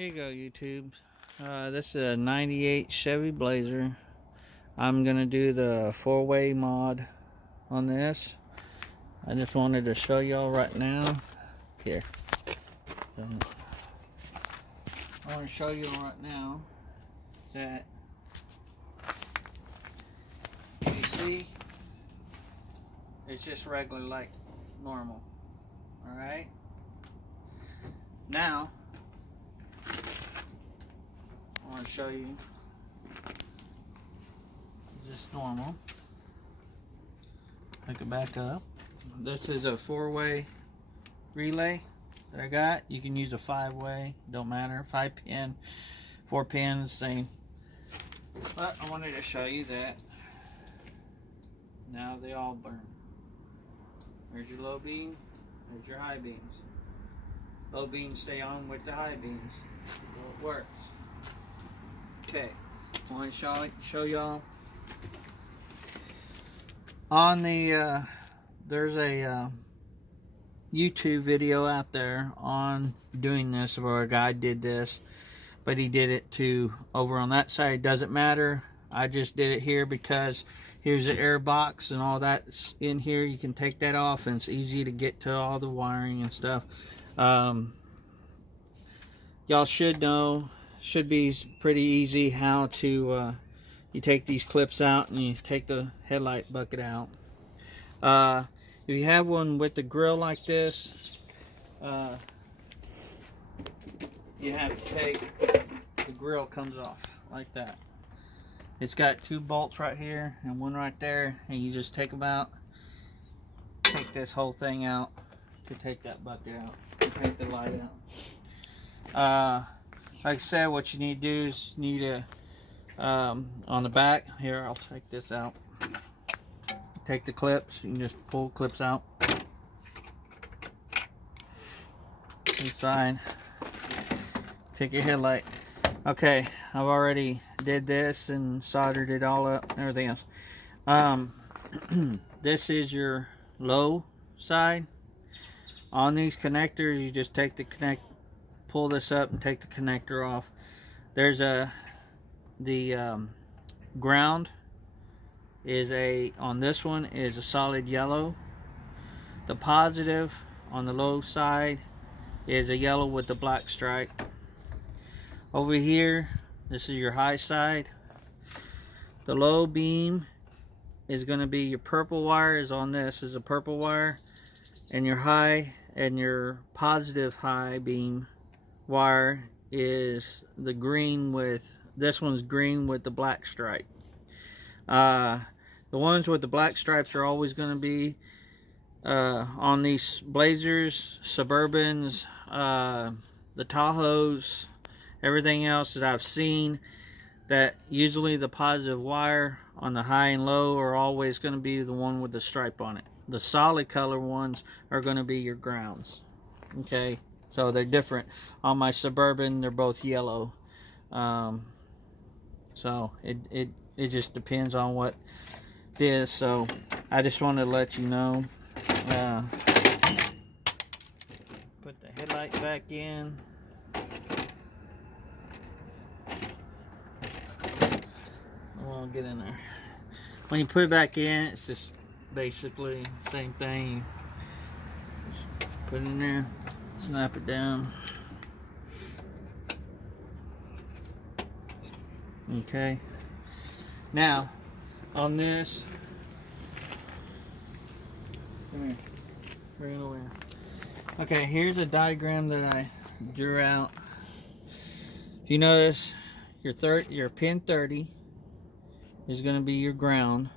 Here you go, YouTube. This is a 98 Chevy Blazer. I'm going to do the four-way mod on this. I just wanted to show y'all right now. Here. I want to show you right now that you see it's just regular like normal. Alright? Now I want to show you just normal. Pick it back up. This is a four-way relay that I got. You can use a five-way, don't matter. 5-pin, 4-pin, same. But I wanted to show you that now they all burn. There's your low beam, there's your high beams. Low beams stay on with the high beams, so it works. Okay, I want to show y'all on the there's a YouTube video out there on doing this where a guy did this, but he did it to over on that side. Doesn't matter. I just did it here because here's the air box and all that's in here. You can take that off and it's easy to get to all the wiring and stuff. Y'all should know, should be pretty easy how to you take these clips out and you take the headlight bucket out. If you have one with the grill like this, you have to take the grill comes off like that. It's got two bolts right here and one right there, and you just take them out, take this whole thing out to take that bucket out, to take the light out. Like I said, what you need to do is you need to on the back here, I'll take this out. Take the clips, you can just pull the clips out inside. Take your headlight. Okay, I've already did this and soldered it all up and everything else. This is your low side. On these connectors, you just take the pull this up and take the connector off. There's the ground is on this one is a solid yellow. The positive on the low side is a yellow with the black stripe. Over here, this is your high side. The low beam is going to be your purple wire is on this is a purple wire, and your high and your positive high beam wire is the green with this one's green with the black stripe. The ones with the black stripes are always going to be on these Blazers, Suburbans, the Tahoes, everything else that I've seen. That usually the positive wire on the high and low are always going to be the one with the stripe on it. The solid color ones are going to be your grounds. Okay, so they're different. On my Suburban, they're both yellow. So it just depends on what it is. So I just wanted to let you know. Put the headlight back in. We'll get in there. When you put it back in, it's just basically the same thing. Just put it in there, snap it down. Okay. Now, on this, come here, bring it over here. Okay, here's a diagram that I drew out. If you notice, your pin 30 is going to be your ground.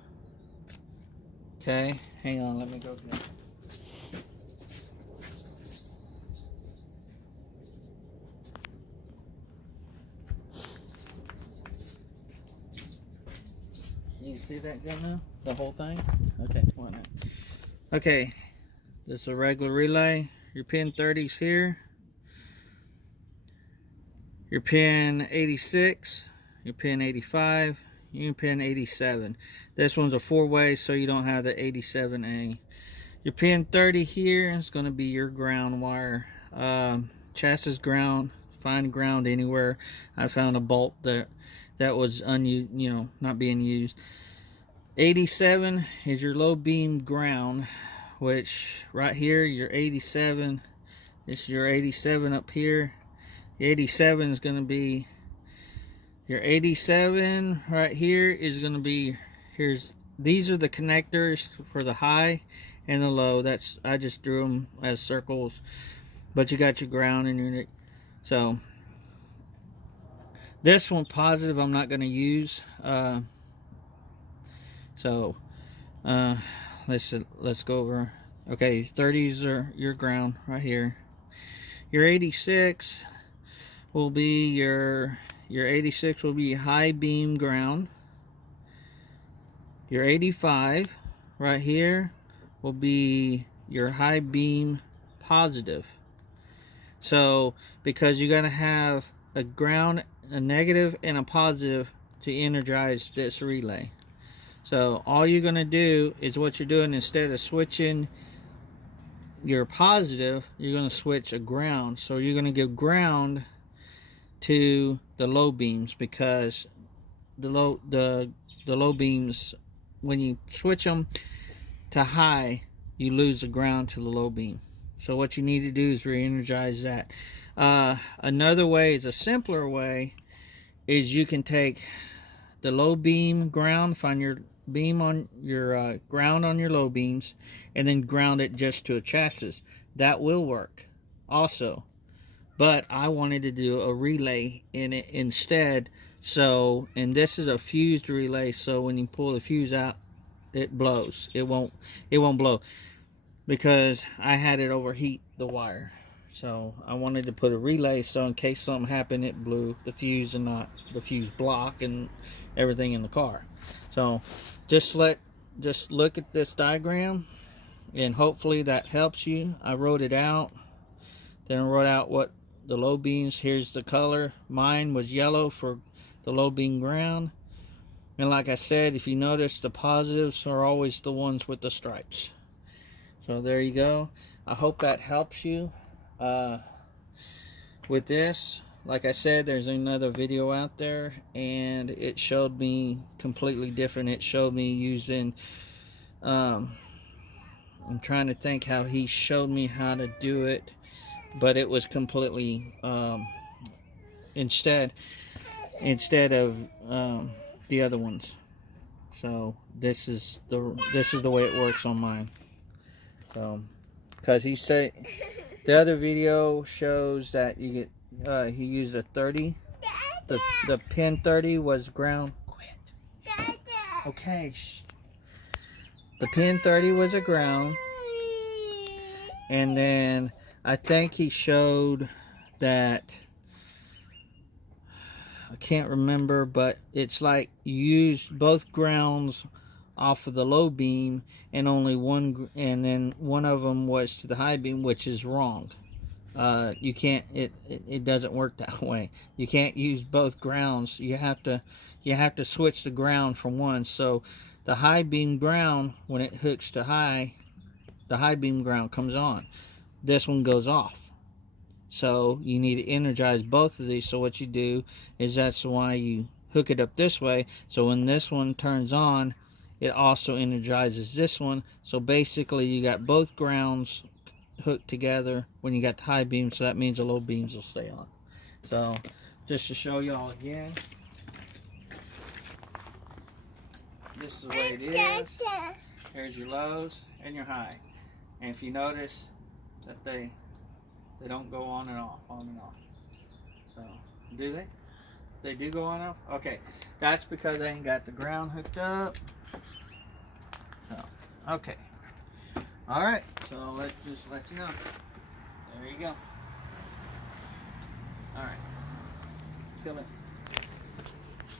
Okay, hang on, let me go get it. You see that gun now? The whole thing? Okay, why not? Okay, this is a regular relay. Your pin 30's here. Your pin 86, your pin 85, your pin 87. This one's a four-way, so you don't have the 87A. Your pin 30 here is going to be your ground wire. Chassis ground find ground anywhere. I found a bolt that was unused, not being used. 87 is your low beam ground, which right here, your 87. This is your 87 up here. The 87 is going to be your 87 right here is going to be, these are the connectors for the high and the low. I just drew them as circles, but you got your ground and your, so this one positive I'm not going to use. Let's go over. Okay, 30s are your ground right here. Your 86 will be your 86 will be high beam ground. Your 85 right here will be your high beam positive. So because you got to have a ground, a negative and a positive to energize this relay. So all you're going to do is what you're doing, instead of switching your positive, you're going to switch a ground. So you're going to give ground to the low beams, because the low beams, when you switch them to high, you lose the ground to the low beam. So what you need to do is re-energize that. Another way, is a simpler way, is you can take the low beam ground, find your beam on your ground on your low beams, and then ground it just to a chassis. That will work also, but I wanted to do a relay in it instead. So, and this is a fused relay, so when you pull the fuse out, it blows. It won't blow, because I had it overheat the wire. So I wanted to put a relay, so in case something happened, it blew the fuse and not the fuse block and everything in the car. So just look at this diagram, and hopefully that helps you. I wrote it out. Then I wrote out what the low beams, here's the color. Mine was yellow for the low beam ground. And like I said, if you notice, the positives are always the ones with the stripes. So there you go. I hope that helps you with this. Like I said, there's another video out there, and it showed me completely different. It showed me using, I'm trying to think how he showed me how to do it, but it was completely, instead of the other ones. So this is the way it works on mine. So, because he said the other video shows that you get, he used a 30. The pin 30 was ground. Quit. Okay. The pin 30 was a ground, and then I think he showed that, I can't remember, but it's like you use both grounds off of the low beam, and only one, and then one of them was to the high beam, which is wrong. You can't, it doesn't work that way. You can't use both grounds. You have to switch the ground from one. So the high beam ground, when it hooks to high, the high beam ground comes on. This one goes off. So you need to energize both of these. So what you do is, that's why you hook it up this way. So when this one turns on, it also energizes this one. So basically you got both grounds hooked together when you got the high beam, so that means the low beams will stay on. So just to show y'all again, this is the way it is. Here's your lows and your high, and if you notice that they don't go on and off, on and off. So do they? They do go on and off? Okay, that's because I ain't got the ground hooked up. So, okay. Alright, so let's just let you know. There you go. Alright. Feel it.